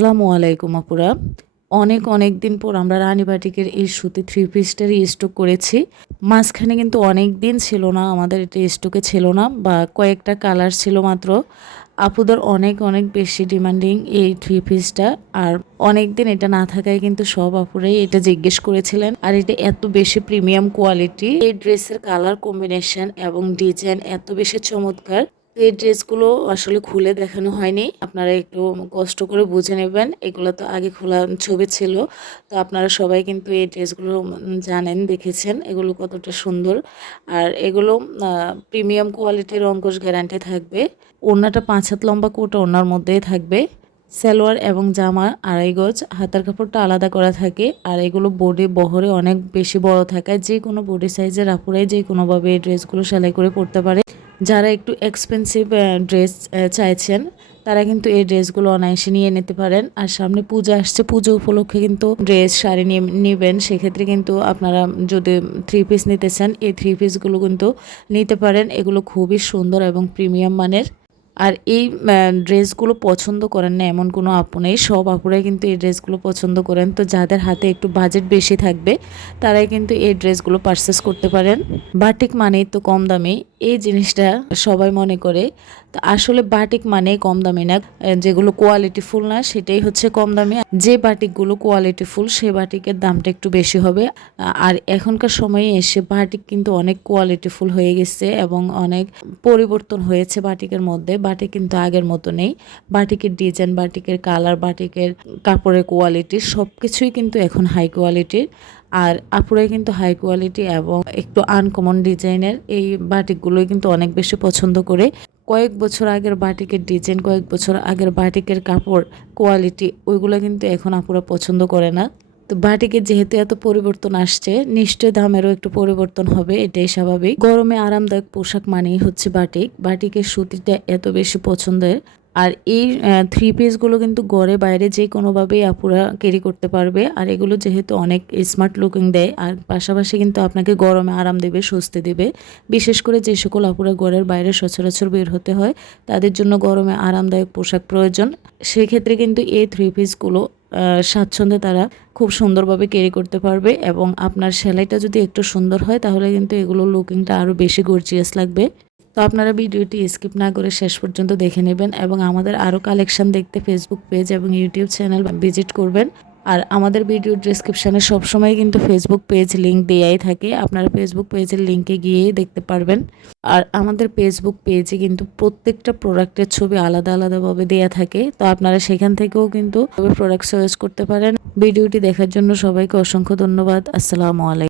আসসালামু আলাইকুম আপুরা। অনেক অনেক দিন পর আমরা রানী বাটিকের এই সুতি থ্রি পিসটারই স্টক করেছি। মাঝখানে কিন্তু অনেক দিন ছিল না, আমাদের এটা স্টকে ছিল না, বা কয়েকটা কালার ছিল মাত্র। আপুদের অনেক অনেক বেশি ডিমান্ডিং এই থ্রি পিসটা আর অনেক দিন এটা না থাকায় কিন্তু সব আপুরাই এটা জিজ্ঞেস করেছিলেন, আর এটা এত বেশি প্রিমিয়াম কোয়ালিটি এই ড্রেসের কালার কম্বিনেশন এবং ডিজাইন এত বেশি চমৎকার। এই ড্রেসগুলো আসলে খুলে দেখানো হয়নি। আপনারা একটু কষ্ট করে বুঝে নেবেন। এগুলো তো আগে খোলা ছবি ছিল। তো আপনারা সবাই কিন্তু এই ড্রেসগুলো জানেন, দেখেছেন। এগুলো কতটা সুন্দর। আর এগুলো প্রিমিয়াম কোয়ালিটির অঙ্কশ গ্যারান্টি থাকবে। ওড়নাটা পাঁচ হাত লম্বা কোটা ওড়নার মধ্যেই থাকবে। সালোয়ার এবং জামা আড়াই গজ। হাতার কাপড়টা আলাদা করা থাকে। আর এগুলো বডি বহরে অনেক বেশি বড় থাকায় যে কোনো বডি সাইজের আপুরাই যে কোনোভাবে এই ড্রেসগুলো সেলাই করে পরতে পারে। যারা একটু এক্সপেন্সিভ ড্রেস চাইছেন, তারা কিন্তু এই ড্রেসগুলো অনায়াসে নিয়ে নিতে পারেন। আর সামনে পূজা আসছে, পুজো উপলক্ষে কিন্তু ড্রেস শাড়ি নেবেন। সেক্ষেত্রে কিন্তু আপনারা যদি থ্রি পিস নিতে চান এই থ্রি পিসগুলো কিন্তু নিতে পারেন। এগুলো খুবই সুন্দর এবং প্রিমিয়াম মানের। আর এই ড্রেসগুলো পছন্দ করেন না এমন কোনো আপু নেই। সব আপুরাই কিন্তু এই ড্রেসগুলো পছন্দ করেন। তো যাদের হাতে একটু বাজেট বেশি থাকবে, তারাই কিন্তু এই ড্রেসগুলো পারচেস করতে পারেন। বাটিক মানেই তো কম দামে এই জিনিসটা সবাই মনে করে। তো আসলে বাটিক মানে কম দামি না। যেগুলো কোয়ালিটি ফুল না, সেটাই হচ্ছে কম দামি। যে বাটিকগুলো কোয়ালিটি ফুল, সে বাটিকের দামটা একটু বেশি হবে। আর এখনকার সময়ে এসে বাটিক কিন্তু অনেক কোয়ালিটি ফুল হয়ে গেছে এবং অনেক পরিবর্তন হয়েছে বাটিকের মধ্যে। বাটিক কিন্তু আগের মতো নেই। বাটিকের ডিজাইন বাটিকের কালার বাটিকের কাপড়ের কোয়ালিটি সব কিছুই কিন্তু এখন হাই কোয়ালিটির আর আপুরাই কিন্তু হাই কোয়ালিটি এবং একটু আনকমন ডিজাইনের এই বাটিকগুলোই কিন্তু অনেক বেশি পছন্দ করে। কয়েক বছর আগের বাটিকের ডিজাইন কয়েক বছর আগের বাটিকের কাপড় কোয়ালিটি ওইগুলো কিন্তু এখন আপুরা পছন্দ করে না। তো বাটিকের যেহেতু এত পরিবর্তন আসছে নিশ্চয় দামেরও একটু পরিবর্তন হবে, এটাই স্বাভাবিক। গরমে আরামদায়ক পোশাক মানেই হচ্ছে বাটিক। বাটিকের সুতিটা এত বেশি পছন্দের। আর এই থ্রি পিসগুলো কিন্তু ঘরে বাইরে যে কোনোভাবেই আপুরা ক্যারি করতে পারবে। আর এগুলো যেহেতু অনেক স্মার্ট লুকিং দেয়, আর পাশাপাশি কিন্তু আপনাকে গরমে আরাম দেবে, স্বস্তি দেবে। বিশেষ করে যে সকল আপুরা ঘরের বাইরে সচরাচর বের হতে হয়, তাদের জন্য গরমে আরামদায়ক পোশাক প্রয়োজন। সেক্ষেত্রে কিন্তু এই থ্রি পিসগুলো স্বাচ্ছন্দ্যে তারা খুব সুন্দরভাবে ক্যারি করতে পারবে এবং আপনার সেলাইটা যদি একটু সুন্দর হয়, তাহলে কিন্তু এগুলো লুকিংটা আরও বেশি গর্জিয়াস লাগবে। আপনারা ভিডিওটি স্কিপ না করে শেষ পর্যন্ত দেখে নেবেন এবং আমাদের আরও কালেকশন দেখতে ফেসবুক পেজ এবং ইউটিউব চ্যানেল ভিজিট করবেন। আর আমাদের ভিডিও ডিসক্রিপশানে সবসময় কিন্তু ফেসবুক পেজ লিঙ্ক দেয়াই থাকে। আপনারা ফেসবুক পেজের লিঙ্কে গিয়েই দেখতে পারবেন। আর আমাদের ফেসবুক পেজে কিন্তু প্রত্যেকটা প্রোডাক্টের ছবি আলাদা আলাদাভাবে দেয়া থাকে। তো আপনারা সেখান থেকেও কিন্তু প্রোডাক্ট চয়েস করতে পারেন। ভিডিওটি দেখার জন্য সবাইকে অসংখ্য ধন্যবাদ। আসসালামু আলাইকুম।